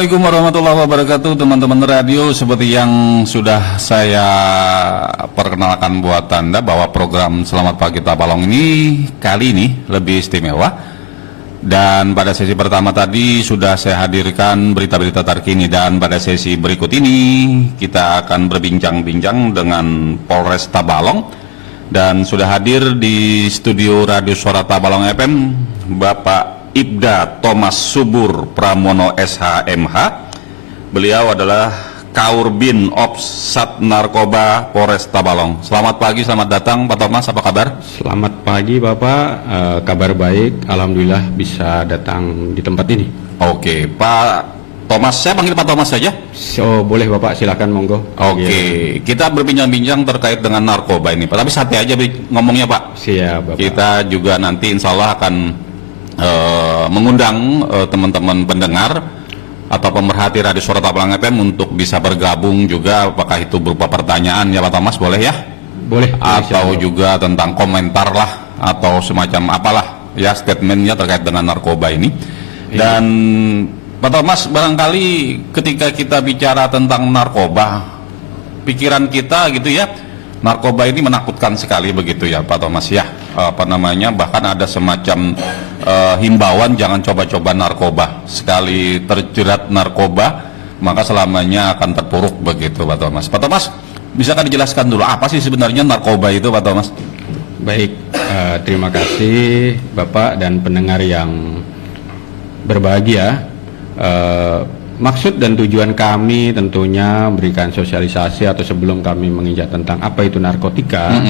Assalamualaikum warahmatullahi wabarakatuh, teman-teman radio. Seperti yang sudah saya perkenalkan buat Anda bahwa program Selamat Pagi Tabalong ini kali ini lebih istimewa. Dan pada sesi pertama tadi sudah saya hadirkan berita-berita terkini, dan pada sesi berikut ini kita akan berbincang-bincang dengan Polres Tabalong. Dan sudah hadir di studio Radio Suara Tabalong FM Bapak Ibda Thomas Subur Pramono SHMH. Beliau adalah Kaurbin Ops Sat Narkoba Polres Tabalong. Selamat pagi, selamat datang Pak Thomas, apa kabar? Selamat pagi Bapak, kabar baik, Alhamdulillah bisa datang di tempat ini. Oke, Pak Thomas, saya panggil Pak Thomas saja? Oh boleh Bapak, silakan monggo. Oke, kita berbincang-bincang terkait dengan narkoba ini Pak, tapi santai aja ngomongnya Pak. Siap Bapak. Kita juga nanti insya Allah akan mengundang teman-teman pendengar atau pemerhati Radio Suara Tabalong FM untuk bisa bergabung juga, apakah itu berupa pertanyaan ya Pak Thomas, boleh ya? Boleh. Atau juga tentang komentar lah atau semacam apalah ya statementnya terkait dengan narkoba ini. Dan Pak Thomas, barangkali ketika kita bicara tentang narkoba, pikiran kita gitu ya, narkoba ini menakutkan sekali begitu ya Pak Thomas ya, bahkan ada semacam himbauan jangan coba-coba narkoba, sekali terjerat narkoba maka selamanya akan terpuruk begitu Pak Thomas. Pak Thomas, bisakah dijelaskan dulu apa sih sebenarnya narkoba itu Pak Thomas? Baik, terima kasih Bapak dan pendengar yang berbahagia. Maksud dan tujuan kami tentunya memberikan sosialisasi atau sebelum kami menginjak tentang apa itu narkotika,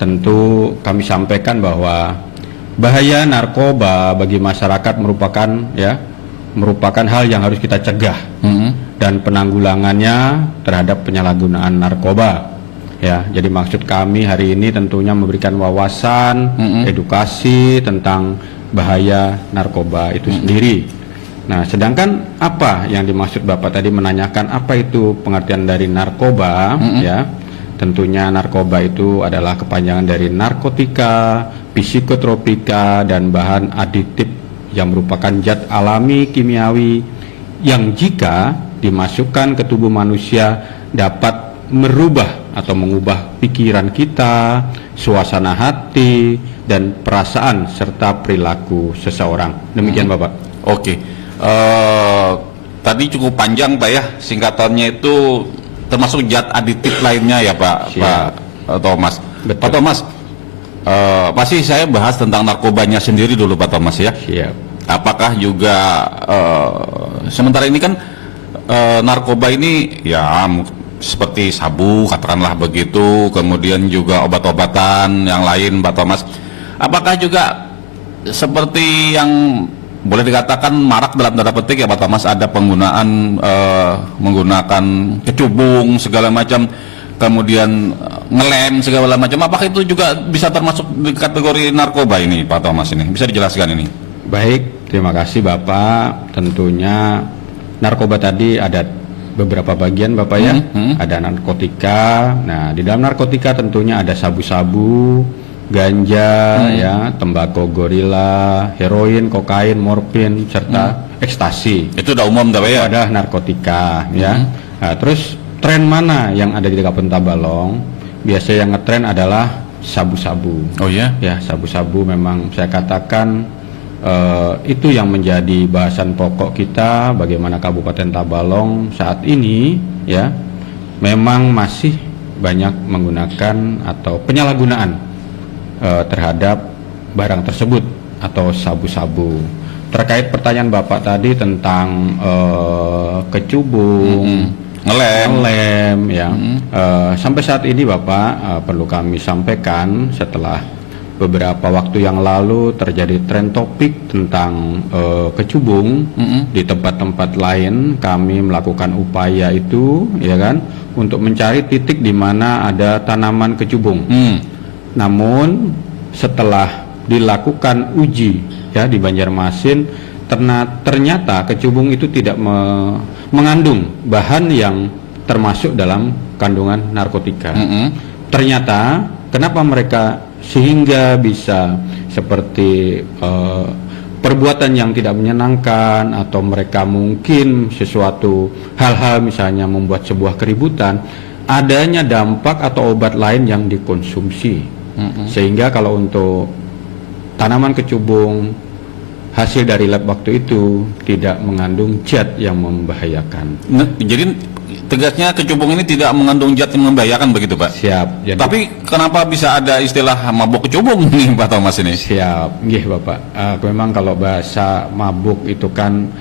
tentu kami sampaikan bahwa bahaya narkoba bagi masyarakat merupakan hal yang harus kita cegah dan penanggulangannya terhadap penyalahgunaan narkoba. Ya, jadi maksud kami hari ini tentunya memberikan wawasan, edukasi tentang bahaya narkoba itu sendiri. Nah, sedangkan apa yang dimaksud Bapak tadi menanyakan apa itu pengertian dari narkoba, ya. Tentunya narkoba itu adalah kepanjangan dari narkotika, psikotropika, dan bahan aditif yang merupakan zat alami kimiawi yang jika dimasukkan ke tubuh manusia dapat merubah atau mengubah pikiran kita, suasana hati, dan perasaan serta perilaku seseorang. Demikian Bapak. Oke. Tadi cukup panjang Pak ya, singkatannya itu termasuk zat aditif lainnya ya Pak. Pak Thomas. Betul. Pak Thomas, pasti saya bahas tentang narkobanya sendiri dulu Pak Thomas ya. Siap. Apakah juga sementara ini kan narkoba ini ya seperti sabu katakanlah begitu, kemudian juga obat-obatan yang lain Pak Thomas. Apakah juga seperti yang boleh dikatakan marak dalam tanda petik ya Pak Thomas, ada penggunaan menggunakan kecubung segala macam, kemudian ngelem segala macam, apakah itu juga bisa termasuk di kategori narkoba ini Pak Thomas ini? Bisa dijelaskan ini? Baik, terima kasih Bapak. Tentunya narkoba tadi ada beberapa bagian Bapak ya. Ada narkotika. Nah, di dalam narkotika tentunya ada sabu-sabu, ganja, ya, tembakau gorila, heroin, kokain, morfin, serta ekstasi. Itu udah umum dah ya? Ada narkotika, ya. Nah, terus tren mana yang ada di Kabupaten Tabalong? Biasanya yang ngetren adalah sabu-sabu. Oh ya? Ya, sabu-sabu memang saya katakan itu yang menjadi bahasan pokok kita. Bagaimana Kabupaten Tabalong saat ini, ya, memang masih banyak menggunakan atau penyalahgunaan terhadap barang tersebut atau sabu-sabu. Terkait pertanyaan Bapak tadi tentang kecubung, ngelem, ya. Sampai saat ini Bapak, perlu kami sampaikan setelah beberapa waktu yang lalu terjadi tren topik tentang kecubung di tempat-tempat lain, kami melakukan upaya itu, ya kan, untuk mencari titik di mana ada tanaman kecubung. Namun setelah dilakukan uji ya di Banjarmasin, ternyata kecubung itu tidak mengandung bahan yang termasuk dalam kandungan narkotika. Ternyata kenapa mereka sehingga bisa seperti perbuatan yang tidak menyenangkan atau mereka mungkin sesuatu hal-hal misalnya membuat sebuah keributan, adanya dampak atau obat lain yang dikonsumsi. Sehingga kalau untuk tanaman kecubung hasil dari lab waktu itu tidak mengandung zat yang membahayakan. Jadi tegasnya kecubung ini tidak mengandung zat yang membahayakan begitu Pak? Siap. Jadi, tapi kenapa bisa ada istilah mabuk kecubung nih Pak Thomas ini? Siap, nggih Bapak. Memang kalau bahasa mabuk itu kan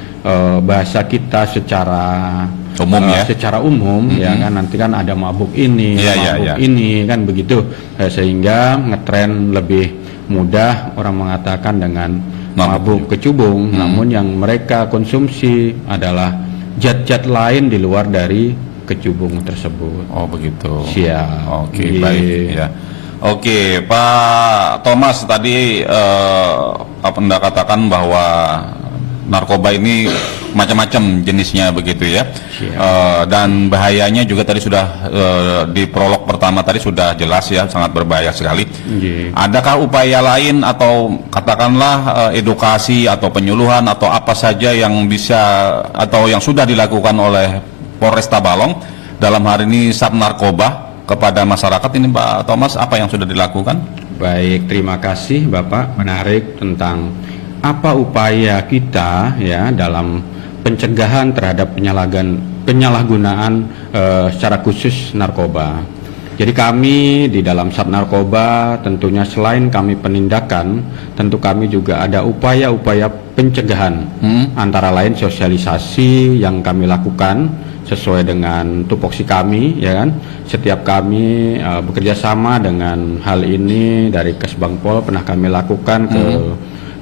bahasa kita secara umum ya. Secara umum ya kan, nanti kan ada mabuk ini, mabuk ini kan begitu. Sehingga ngetren lebih mudah orang mengatakan dengan mabuk kecubung. Namun yang mereka konsumsi adalah zat-zat lain di luar dari kecubung tersebut. Oh begitu. Siap. Oke, baik ya. Oke, Pak Thomas tadi Anda katakan bahwa narkoba ini macam-macam jenisnya begitu ya. Dan bahayanya juga tadi sudah di prolog pertama tadi sudah jelas ya, sangat berbahaya sekali. Adakah upaya lain atau katakanlah edukasi atau penyuluhan atau apa saja yang bisa atau yang sudah dilakukan oleh Polresta Balong dalam hari ini Sat Narkoba kepada masyarakat ini Pak Thomas, apa yang sudah dilakukan? Baik, terima kasih Bapak, menarik tentang apa upaya kita ya dalam pencegahan terhadap penyalahgunaan secara khusus narkoba. Jadi kami di dalam Sat Narkoba tentunya selain kami penindakan, tentu kami juga ada upaya-upaya pencegahan. Antara lain sosialisasi yang kami lakukan sesuai dengan tupoksi kami, ya kan. Setiap kami bekerja sama dengan hal ini dari Kesbangpol pernah kami lakukan ke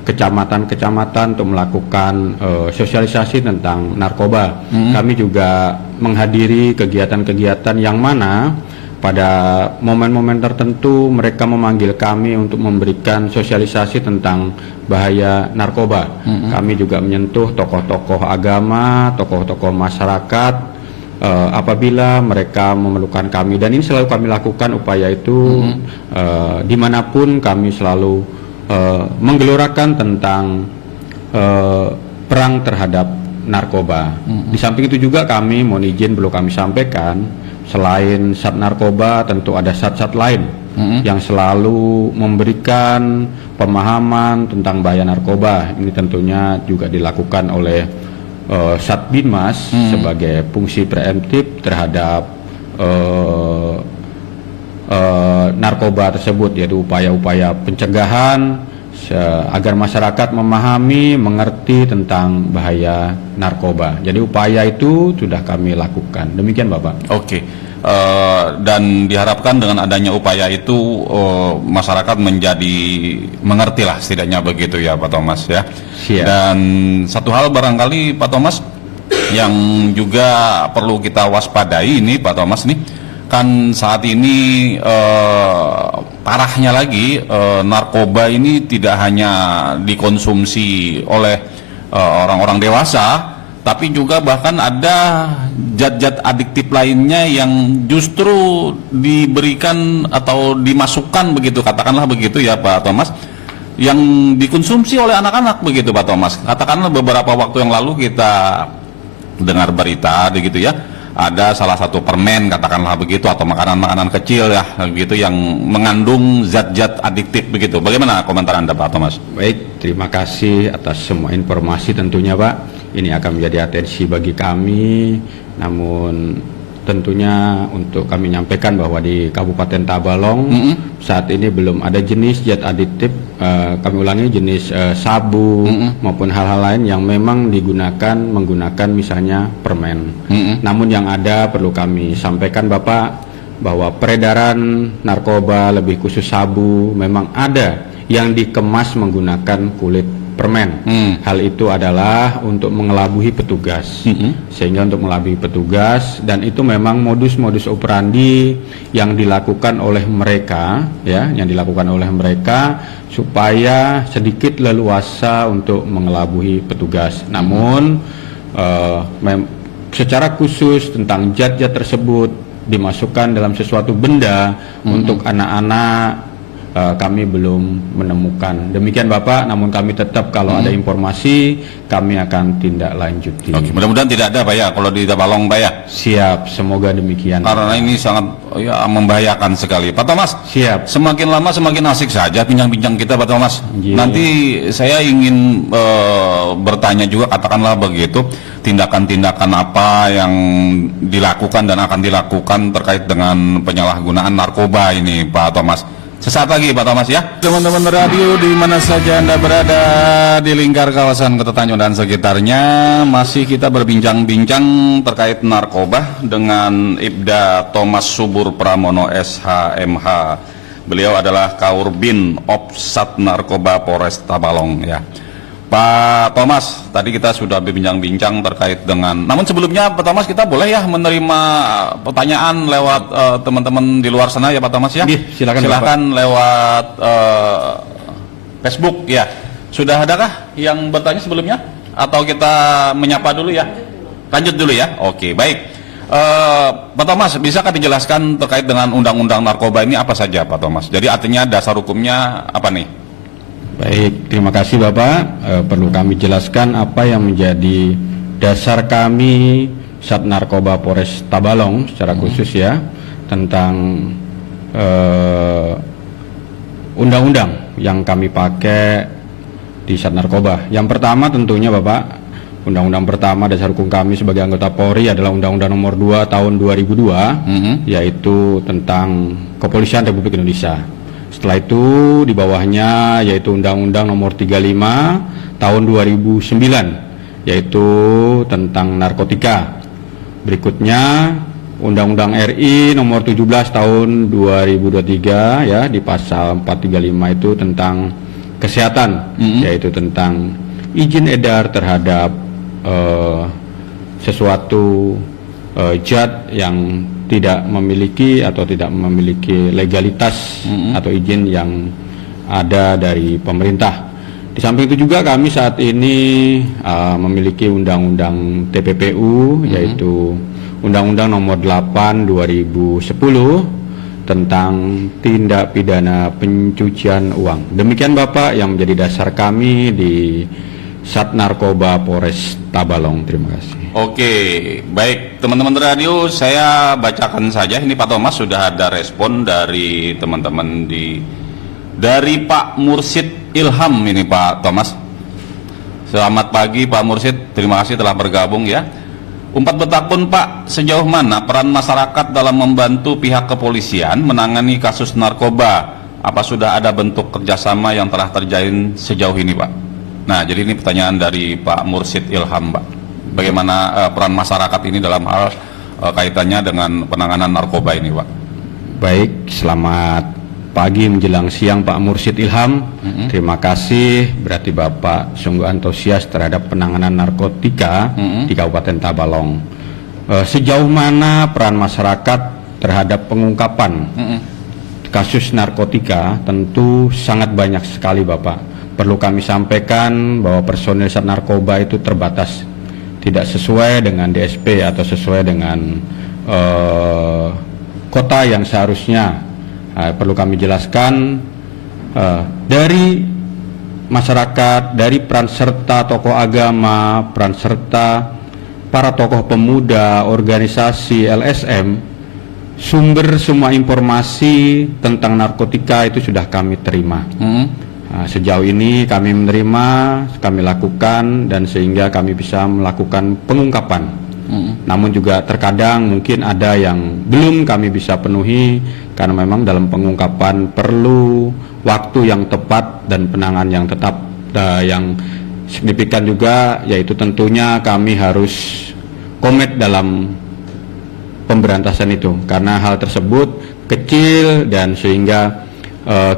kecamatan-kecamatan untuk melakukan sosialisasi tentang narkoba. Kami juga menghadiri kegiatan-kegiatan yang mana pada momen-momen tertentu mereka memanggil kami untuk memberikan sosialisasi tentang bahaya narkoba. Kami juga menyentuh tokoh-tokoh agama, tokoh-tokoh masyarakat apabila mereka memerlukan kami, dan ini selalu kami lakukan upaya itu dimanapun kami selalu menggelorakan tentang perang terhadap narkoba. Di samping itu juga kami mohon izin perlu kami sampaikan, selain Sat Narkoba tentu ada sat-sat lain yang selalu memberikan pemahaman tentang bahaya narkoba. Ini tentunya juga dilakukan oleh Sat Binmas sebagai fungsi preemptif terhadap narkoba tersebut, yaitu upaya-upaya pencegahan agar masyarakat memahami, mengerti tentang bahaya narkoba. Jadi upaya itu sudah kami lakukan. Demikian Bapak. Oke. Dan diharapkan dengan adanya upaya itu masyarakat menjadi mengerti lah setidaknya begitu ya Pak Thomas ya. Siap. Dan satu hal barangkali Pak Thomas yang juga perlu kita waspadai ini Pak Thomas nih, kan saat ini parahnya lagi narkoba ini tidak hanya dikonsumsi oleh orang-orang dewasa, tapi juga bahkan ada zat-zat adiktif lainnya yang justru diberikan atau dimasukkan begitu, katakanlah begitu ya Pak Thomas, yang dikonsumsi oleh anak-anak begitu Pak Thomas. Katakanlah beberapa waktu yang lalu kita dengar berita begitu ya, ada salah satu permen katakanlah begitu atau makanan-makanan kecil ya gitu yang mengandung zat-zat adiktif begitu. Bagaimana komentar Anda Pak Thomas? Baik, terima kasih atas semua informasi tentunya Pak. Ini akan menjadi atensi bagi kami. Namun tentunya untuk kami nyampaikan bahwa di Kabupaten Tabalong saat ini belum ada jenis zat adiktif, kami ulangi, jenis sabu maupun hal-hal lain yang memang menggunakan misalnya permen. Namun yang ada perlu kami sampaikan Bapak bahwa peredaran narkoba lebih khusus sabu memang ada yang dikemas menggunakan kulit permen. Hal itu adalah untuk mengelabui petugas, sehingga untuk mengelabui petugas, dan itu memang modus-modus operandi yang dilakukan oleh mereka, ya, yang dilakukan oleh mereka supaya sedikit leluasa untuk mengelabui petugas. Namun secara khusus tentang zat-zat tersebut dimasukkan dalam sesuatu benda untuk anak-anak kami belum menemukan. Demikian Bapak, namun kami tetap kalau ada informasi kami akan tindak lanjuti. Oke, mudah-mudahan tidak ada Pak ya kalau di Tabalong Pak ya. Siap, semoga demikian. Karena ini sangat ya, membahayakan sekali. Pak Thomas, Siap. semakin lama semakin asik saja bincang-bincang kita Pak Thomas. Iya. Nanti saya ingin bertanya juga, katakanlah begitu, tindakan-tindakan apa yang dilakukan dan akan dilakukan terkait dengan penyalahgunaan narkoba ini Pak Thomas. Sesaat lagi Pak Thomas ya. Teman-teman radio di mana saja Anda berada di lingkar kawasan Kota Tanjung dan sekitarnya, masih kita berbincang-bincang terkait narkoba dengan Ibda Thomas Subur Pramono SHMH. Beliau adalah Kaurbin Opsat Narkoba Polres Tabalong ya. Pak Thomas, tadi kita sudah berbincang-bincang terkait dengan, namun sebelumnya Pak Thomas kita boleh ya menerima pertanyaan lewat teman-teman di luar sana ya Pak Thomas ya? Silakan lewat Facebook ya. Sudah adakah yang bertanya sebelumnya? Atau kita menyapa dulu ya? Lanjut dulu ya? Oke, baik. Pak Thomas, bisakah dijelaskan terkait dengan undang-undang narkoba ini apa saja Pak Thomas? Jadi artinya dasar hukumnya apa nih? Baik, terima kasih Bapak. Perlu kami jelaskan apa yang menjadi dasar kami Sat Narkoba Polres Tabalong secara khusus ya, tentang undang-undang yang kami pakai di Sat Narkoba. Yang pertama tentunya Bapak, undang-undang pertama dasar hukum kami sebagai anggota Polri adalah Undang-Undang Nomor 2 Tahun 2002, yaitu tentang Kepolisian Republik Indonesia. Setelah itu di bawahnya yaitu Undang-Undang Nomor 35 Tahun 2009, yaitu tentang narkotika. Berikutnya Undang-Undang RI Nomor 17 Tahun 2023 ya, di pasal 435 itu tentang kesehatan, yaitu tentang izin edar terhadap sesuatu zat yang tidak memiliki atau tidak memiliki legalitas atau izin yang ada dari pemerintah. Di samping itu juga kami saat ini memiliki undang-undang TPPU, yaitu Undang-Undang Nomor 8 2010 tentang tindak pidana pencucian uang. Demikian Bapak yang menjadi dasar kami di Sat Narkoba Polres Tabalong. Terima kasih. Oke, baik teman-teman radio, saya bacakan saja. Ini Pak Thomas sudah ada respon dari teman-teman dari Pak Mursid Ilham ini Pak Thomas. Selamat pagi Pak Mursid, terima kasih telah bergabung ya. Umpat betakun Pak, sejauh mana peran masyarakat dalam membantu pihak kepolisian menangani kasus narkoba? Apa sudah ada bentuk kerjasama yang telah terjalin sejauh ini Pak? Nah, jadi ini pertanyaan dari Pak Mursid Ilham Pak. Bagaimana peran masyarakat ini dalam hal kaitannya dengan penanganan narkoba ini Pak? Baik, selamat pagi menjelang siang Pak Mursid Ilham. Terima kasih, berarti Bapak sungguh antusias terhadap penanganan narkotika di Kabupaten Tabalong. Sejauh mana peran masyarakat terhadap pengungkapan kasus narkotika? Tentu sangat banyak sekali Bapak. Perlu kami sampaikan bahwa personil Sat Narkoba itu terbatas, tidak sesuai dengan DSP atau sesuai dengan kota yang seharusnya. Perlu kami jelaskan dari masyarakat, dari peran serta tokoh agama, peran serta para tokoh pemuda, organisasi, LSM, sumber semua informasi tentang narkotika itu sudah kami terima. Sejauh ini kami menerima, kami lakukan, dan sehingga kami bisa melakukan pengungkapan. Namun juga terkadang mungkin ada yang belum kami bisa penuhi, karena memang dalam pengungkapan perlu waktu yang tepat dan penanganan yang tetap. Yang signifikan juga yaitu tentunya kami harus komit dalam pemberantasan itu, karena hal tersebut kecil dan sehingga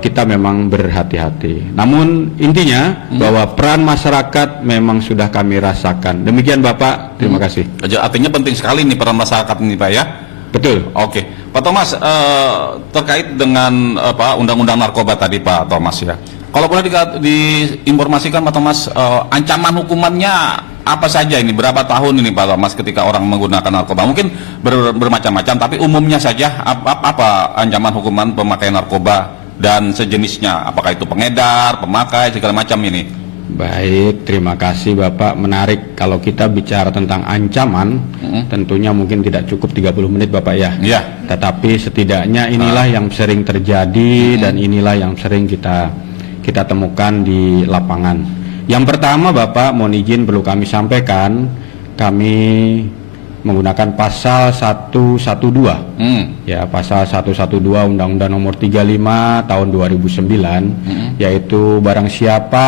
kita memang berhati-hati. Namun intinya bahwa peran masyarakat memang sudah kami rasakan. Demikian Bapak, terima kasih. Artinya penting sekali nih peran masyarakat ini Pak ya? Betul. Oke, Pak Thomas, terkait dengan undang-undang narkoba tadi Pak Thomas ya. Kalau boleh diinformasikan Pak Thomas, ancaman hukumannya apa saja ini? Berapa tahun ini Pak Thomas ketika orang menggunakan narkoba? Mungkin bermacam-macam, tapi umumnya saja apa ancaman hukuman pemakaian narkoba dan sejenisnya, apakah itu pengedar, pemakai, segala macam ini? Baik, terima kasih Bapak. Menarik kalau kita bicara tentang ancaman, tentunya mungkin tidak cukup 30 menit Bapak ya. Iya. Tetapi setidaknya inilah yang sering terjadi dan inilah yang sering kita temukan di lapangan. Yang pertama Bapak, mohon izin perlu kami sampaikan, kami menggunakan pasal 112. Ya, pasal 112 Undang-Undang Nomor 35 tahun 2009, yaitu barang siapa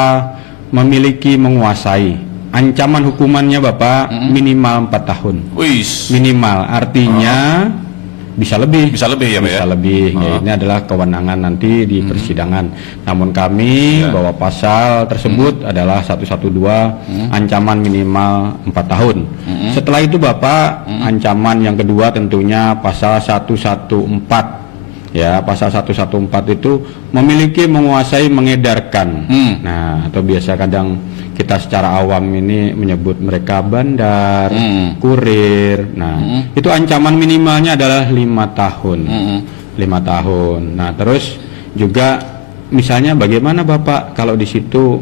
memiliki, menguasai, ancaman hukumannya Bapak minimal 4 tahun. Wis. Minimal, artinya bisa lebih. Bisa lebih ya Pak ya? Bisa lebih. Ya, ini adalah kewenangan nanti di persidangan. Namun kami bahwa pasal tersebut adalah 112, ancaman minimal 4 tahun. Setelah itu Bapak, ancaman yang kedua tentunya pasal 114. Ya, pasal 114 itu memiliki, menguasai, mengedarkan. Nah, atau biasa kadang kita secara awam ini menyebut mereka bandar, kurir. Nah, itu ancaman minimalnya adalah 5 tahun. 5 tahun. Nah, terus juga misalnya bagaimana Bapak kalau di situ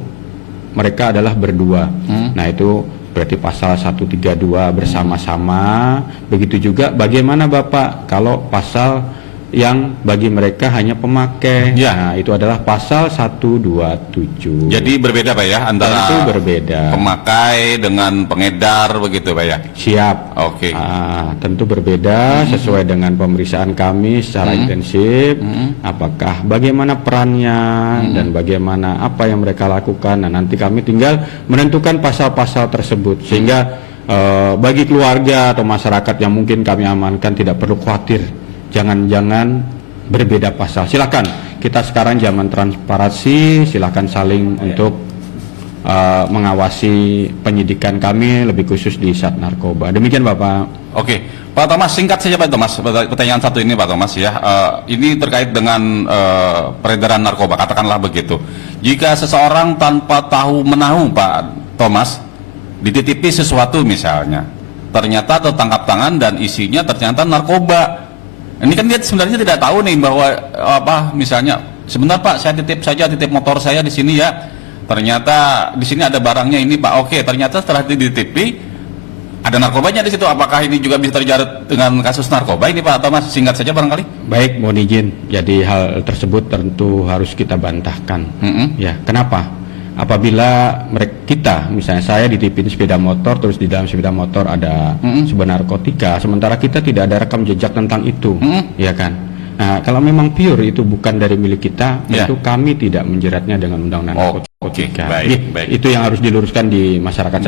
mereka adalah berdua. Nah, itu berarti pasal 132 bersama-sama. Begitu juga bagaimana Bapak kalau pasal yang bagi mereka hanya pemakai. Ya. Nah, itu adalah pasal 127. Jadi berbeda Pak ya antara Tentu berbeda. pemakai dengan pengedar begitu Pak ya? Siap. Oke. Tentu berbeda sesuai dengan pemeriksaan kami secara intensif. Apakah bagaimana perannya dan bagaimana apa yang mereka lakukan. Nah, nanti kami tinggal menentukan pasal-pasal tersebut sehingga bagi keluarga atau masyarakat yang mungkin kami amankan tidak perlu khawatir. Jangan-jangan berbeda pasal. Silakan, kita sekarang zaman transparansi, silakan saling untuk mengawasi penyidikan kami lebih khusus di Sat Narkoba. Demikian Bapak. Oke, Pak Thomas, singkat saja Pak Thomas. Pertanyaan satu ini Pak Thomas ya. Ini terkait dengan peredaran narkoba, katakanlah begitu. Jika seseorang tanpa tahu menahu Pak Thomas dititipi sesuatu misalnya, ternyata tertangkap tangan dan isinya ternyata narkoba. Ini kan dia sebenarnya tidak tahu nih bahwa misalnya sebentar Pak, saya titip motor saya di sini ya. Ternyata di sini ada barangnya ini Pak. Oke, ternyata setelah dititipi ada narkobanya di situ. Apakah ini juga bisa terjerat dengan kasus narkoba ini Pak Thomas? Singkat saja barangkali. Baik, mohon izin. Jadi hal tersebut tentu harus kita bantahkan. Ya, kenapa? Apabila kita, misalnya saya dititipin sepeda motor, terus di dalam sepeda motor ada sebuah narkotika, sementara kita tidak ada rekam jejak tentang itu, ya kan? Nah, kalau memang pure itu bukan dari milik kita, tentu kami tidak menjeratnya dengan undang-undang narkotika. Baik. Itu yang harus diluruskan di masyarakat.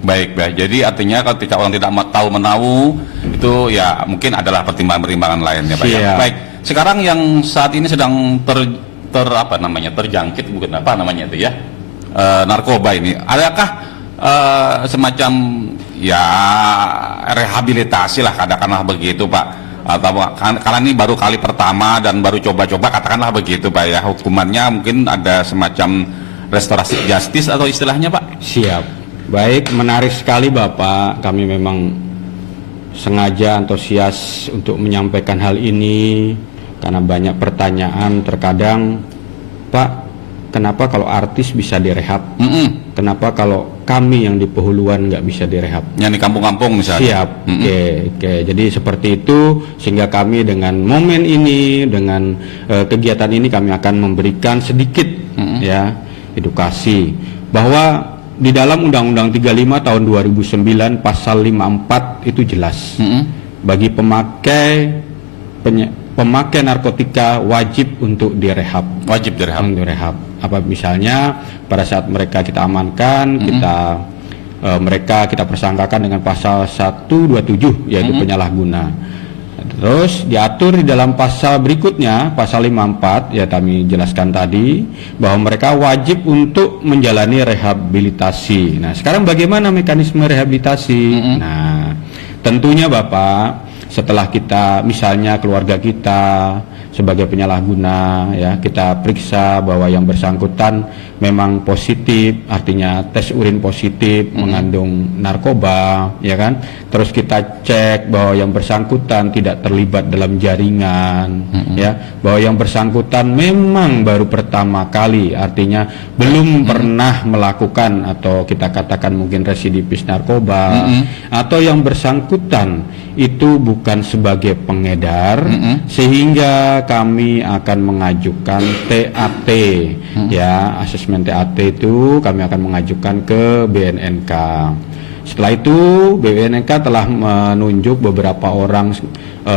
Baik. Jadi artinya kalau tidak orang tidak tahu menahu itu ya mungkin adalah pertimbangan-pertimbangan lainnya Pak ya. Baik. Sekarang yang saat ini sedang terjangkit bukan apa namanya itu ya? Narkoba ini, adakah semacam ya rehabilitasi lah katakanlah begitu Pak, atau karena ini baru kali pertama dan baru coba-coba katakanlah begitu Pak ya, hukumannya mungkin ada semacam restorasi justice atau istilahnya Pak? Siap. Baik, menarik sekali Bapak. Kami memang sengaja antusias untuk menyampaikan hal ini karena banyak pertanyaan terkadang, Pak, kenapa kalau artis bisa direhab? Kenapa kalau kami yang di Pehuluan nggak bisa direhab? Yang di kampung-kampung misalnya? Siap. Oke. Jadi seperti itu, sehingga kami dengan momen ini, dengan kegiatan ini kami akan memberikan sedikit ya edukasi bahwa di dalam Undang-Undang 35 tahun 2009 pasal 54 itu jelas bagi pemakai narkotika wajib untuk direhab. Wajib direhab. Untuk direhab. Apa misalnya pada saat mereka kita amankan, kita persangkakan dengan pasal 127 yaitu penyalahguna. Terus diatur di dalam pasal berikutnya, pasal 54 ya kami jelaskan tadi bahwa mereka wajib untuk menjalani rehabilitasi. Nah, sekarang bagaimana mekanisme rehabilitasi? Nah, tentunya Bapak, setelah kita misalnya keluarga kita sebagai penyalahguna ya, kita periksa bahwa yang bersangkutan memang positif, artinya tes urin positif mengandung narkoba, ya kan? Terus kita cek bahwa yang bersangkutan tidak terlibat dalam jaringan, ya, bahwa yang bersangkutan memang baru pertama kali, artinya belum pernah melakukan atau kita katakan mungkin residivis narkoba, atau yang bersangkutan itu bukan sebagai pengedar, sehingga kami akan mengajukan TAT, ya, asesmen TAT itu kami akan mengajukan ke BNNK. Setelah itu BNNK telah menunjuk beberapa orang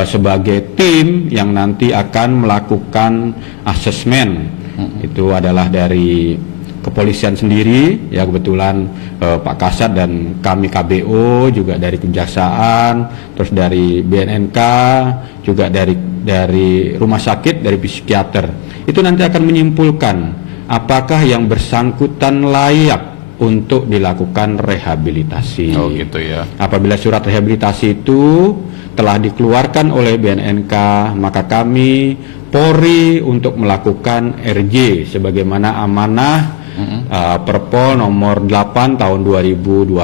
sebagai tim yang nanti akan melakukan asesmen. Itu adalah dari kepolisian sendiri, ya, kebetulan Pak Kasat dan kami KBO juga dari kejaksaan, terus dari BNNK juga dari rumah sakit, dari psikiater. Itu nanti akan menyimpulkan apakah yang bersangkutan layak untuk dilakukan rehabilitasi. Oh gitu ya. Apabila surat rehabilitasi itu telah dikeluarkan oleh BNNK, maka kami Polri untuk melakukan RJ sebagaimana amanah Perpol nomor 8 tahun 2021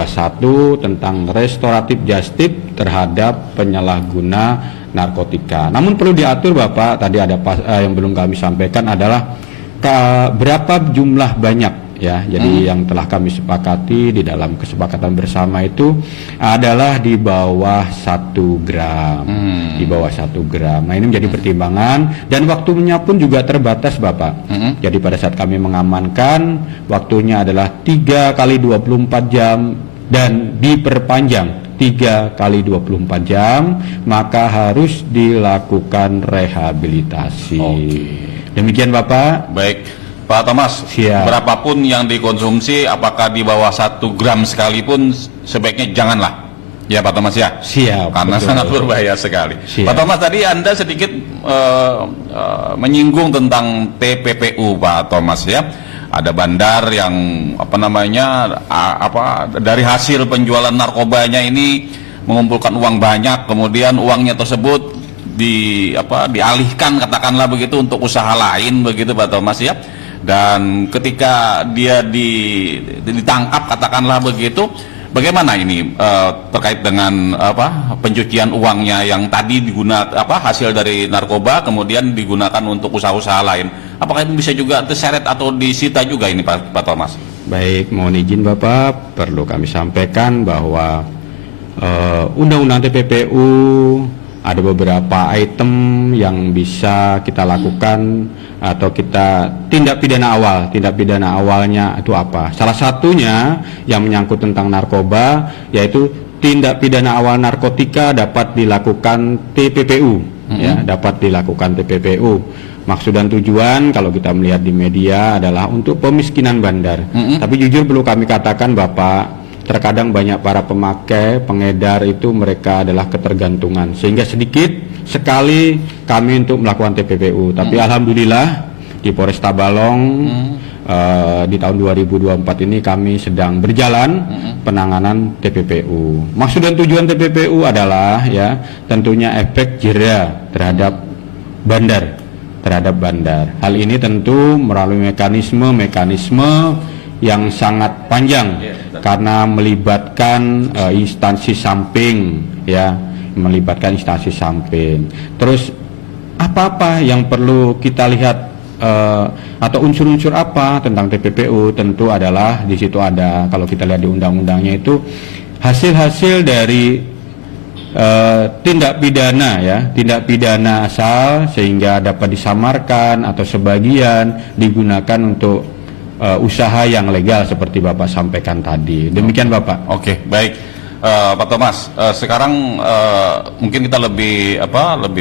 tentang restoratif justice terhadap penyalahguna narkotika. Namun perlu diatur Bapak, tadi ada yang belum kami sampaikan adalah berapa jumlah banyak, ya. Jadi yang telah kami sepakati di dalam kesepakatan bersama itu adalah di bawah 1 gram. Di bawah 1 gram. Nah, ini menjadi pertimbangan dan waktunya pun juga terbatas Bapak. Jadi pada saat kami mengamankan, waktunya adalah 3 kali 24 jam dan diperpanjang 3 kali 24 jam, maka harus dilakukan rehabilitasi. Demikian Bapak. Baik, Pak Thomas, Siap. berapapun yang dikonsumsi, apakah di bawah 1 gram sekalipun, sebaiknya janganlah. Ya Pak Thomas ya? Siap. Karena betul. sangat berbahaya sekali. Siap. Pak Thomas, tadi Anda sedikit menyinggung tentang TPPU Pak Thomas ya. Ada bandar yang dari hasil penjualan narkobanya ini mengumpulkan uang banyak, kemudian uangnya tersebut dialihkan katakanlah begitu untuk usaha lain begitu Pak Thomas ya. Dan ketika dia ditangkap katakanlah begitu, bagaimana ini terkait dengan pencucian uangnya yang tadi digunakan hasil dari narkoba kemudian digunakan untuk usaha-usaha lain? Apakah itu bisa juga terseret atau disita juga ini Pak Thomas? Baik, mohon izin Bapak, perlu kami sampaikan bahwa Undang-Undang TPPU ada beberapa item yang bisa kita lakukan atau kita tindak pidana awal. Tindak pidana awalnya itu apa? Salah satunya yang menyangkut tentang narkoba, yaitu tindak pidana awal narkotika dapat dilakukan TPPU, ya, dapat dilakukan TPPU. Maksud dan tujuan kalau kita melihat di media adalah untuk pemiskinan bandar. Tapi jujur perlu kami katakan Bapak, terkadang banyak para pemakai, pengedar itu mereka adalah ketergantungan, sehingga sedikit sekali kami untuk melakukan TPPU. Tapi alhamdulillah di Polresta Balong di tahun 2024 ini kami sedang berjalan penanganan TPPU. Maksud dan tujuan TPPU adalah, ya, tentunya efek jera terhadap bandar. Hal ini tentu melalui mekanisme yang sangat panjang karena melibatkan instansi samping, ya, Terus apa yang perlu kita lihat atau unsur-unsur apa tentang TPPU? Tentu adalah di situ ada, kalau kita lihat di undang-undangnya itu hasil-hasil dari tindak pidana, ya, tindak pidana asal sehingga dapat disamarkan atau sebagian digunakan untuk usaha yang legal seperti Bapak sampaikan tadi. Demikian Bapak. Oke, baik. Pak Thomas, sekarang mungkin kita lebih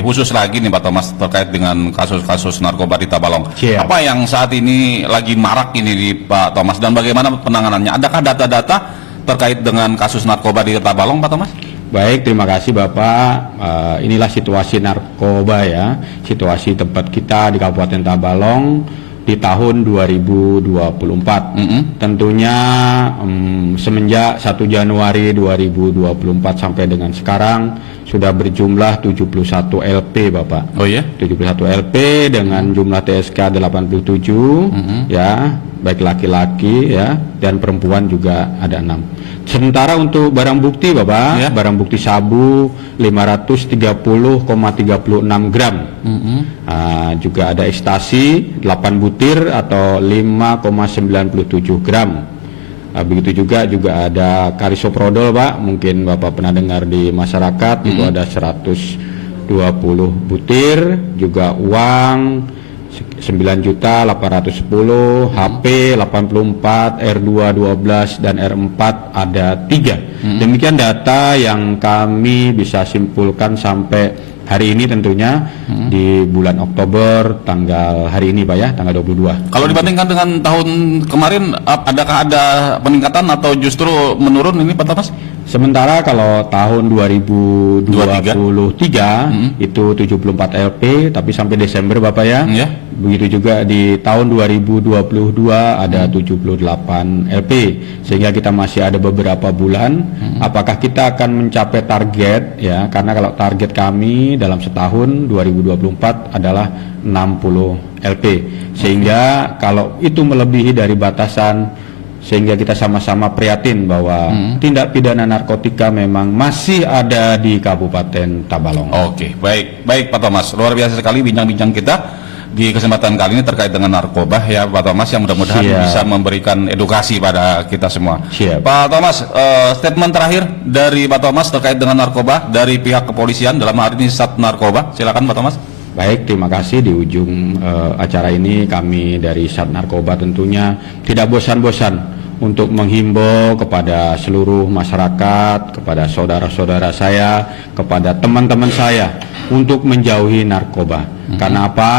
khusus lagi nih Pak Thomas terkait dengan kasus-kasus narkoba di Tabalong. Siap. Apa yang saat ini lagi marak ini di Pak Thomas dan bagaimana penanganannya? Adakah data-data terkait dengan kasus narkoba di Tabalong Pak Thomas? Baik, terima kasih Bapak. Inilah situasi narkoba, ya, situasi tempat kita di Kabupaten Tabalong di tahun 2024. Tentunya semenjak 1 Januari 2024 sampai dengan sekarang sudah berjumlah 71 LP Bapak. Oh ya? 71 LP dengan jumlah TSK 87 ya, baik laki-laki ya dan perempuan juga ada 6. Sementara untuk barang bukti Bapak, Ya. barang bukti sabu 530,36 gram. Juga ada ekstasi 8 butir atau 5,97 gram. Begitu juga ada karisoprodol Pak, mungkin Bapak pernah dengar di masyarakat, itu ada 120 butir, juga uang 9.810, HP 84, R2 12 dan R4 ada 3. Demikian data yang kami bisa simpulkan sampai hari ini tentunya di bulan Oktober tanggal hari ini Pak ya, tanggal 22. Kalau dibandingkan dengan tahun kemarin, adakah ada peningkatan atau justru menurun ini Pak Thomas? Sementara kalau tahun 2023 itu 74 LP, tapi sampai Desember Bapak ya. Ya. Begitu juga di tahun 2022 ada 78 LP, sehingga kita masih ada beberapa bulan. Apakah kita akan mencapai target ya? Karena kalau target kami dalam setahun 2024 adalah 60 LP, sehingga kalau itu melebihi dari batasan, sehingga kita sama-sama prihatin bahwa tindak pidana narkotika memang masih ada di Kabupaten Tabalong. Oke, baik Pak Thomas, luar biasa sekali bincang-bincang kita di kesempatan kali ini terkait dengan narkoba ya Pak Thomas, yang mudah-mudahan Siap. bisa memberikan edukasi pada kita semua. Siap. Pak Thomas, statement terakhir dari Pak Thomas terkait dengan narkoba dari pihak kepolisian, dalam hal ini Sat Narkoba, silakan Pak Thomas. Baik, terima kasih. Di ujung acara ini kami dari Sat Narkoba tentunya tidak bosan-bosan untuk menghimbau kepada seluruh masyarakat, kepada saudara-saudara saya, kepada teman-teman saya untuk menjauhi narkoba. Karena apa?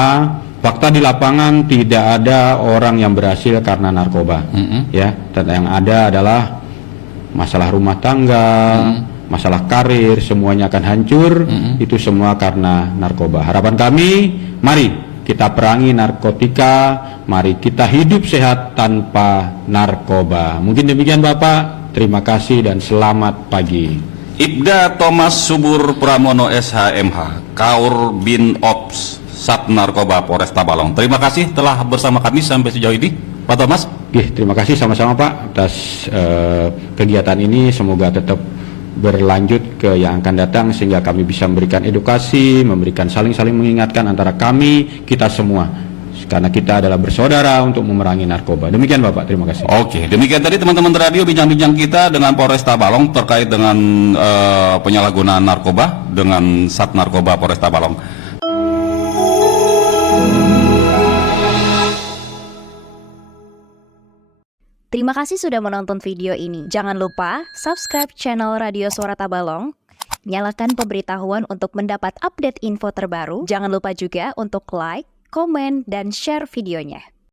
Fakta di lapangan tidak ada orang yang berhasil karena narkoba. Ya, yang ada adalah masalah rumah tangga, masalah karir, semuanya akan hancur. Itu semua karena narkoba. Harapan kami, mari kita perangi narkotika, mari kita hidup sehat tanpa narkoba. Mungkin demikian Bapak, terima kasih dan selamat pagi. Ibda Thomas Subur Pramono SHMH, Kaur Bin Ops Sat Narkoba Polres Tabalong. Terima kasih telah bersama kami sampai sejauh ini Pak Thomas. Terima kasih sama-sama Pak atas kegiatan ini, semoga tetap berlanjut ke yang akan datang sehingga kami bisa memberikan edukasi, memberikan saling mengingatkan antara kami, kita semua, karena kita adalah bersaudara untuk memerangi narkoba. Demikian Bapak, terima kasih. Oke, demikian tadi teman-teman radio bincang-bincang kita dengan Polres Tabalong terkait dengan penyalahgunaan narkoba dengan Sat Narkoba Polres Tabalong. Terima kasih sudah menonton video ini. Jangan lupa subscribe channel Radio Suara Tabalong, nyalakan pemberitahuan untuk mendapat update info terbaru. Jangan lupa juga untuk like, komen, dan share videonya.